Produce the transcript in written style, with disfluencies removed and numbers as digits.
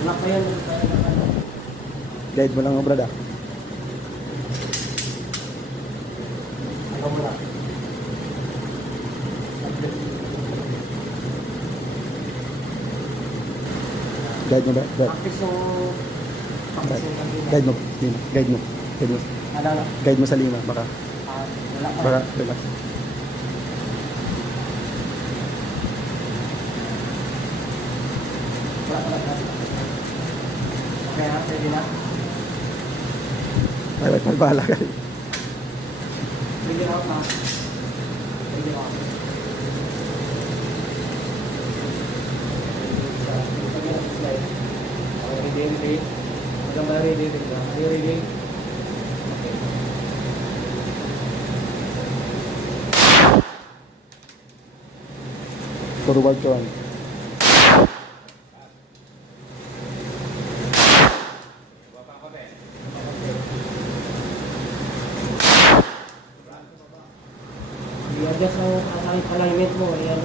Wala pa yan. Guide mo lang ang brad ah. Ayaw mo na. Guide mo ba? Brad. Practice yung... Practice yung kanina. Guide mo. Lima. Guide mo. Guide mo. Ano na? Guide mo sa lima. Baka. Wala pa. Baka. Relax. Wala pa. Okay na, pwede na. Ay, bahala ka. Pwede na ako na. Pwede na ako. Ready. Maganda ready. Ready. Okay. Forward to one. I-adjust ang alignment mo. Ayan,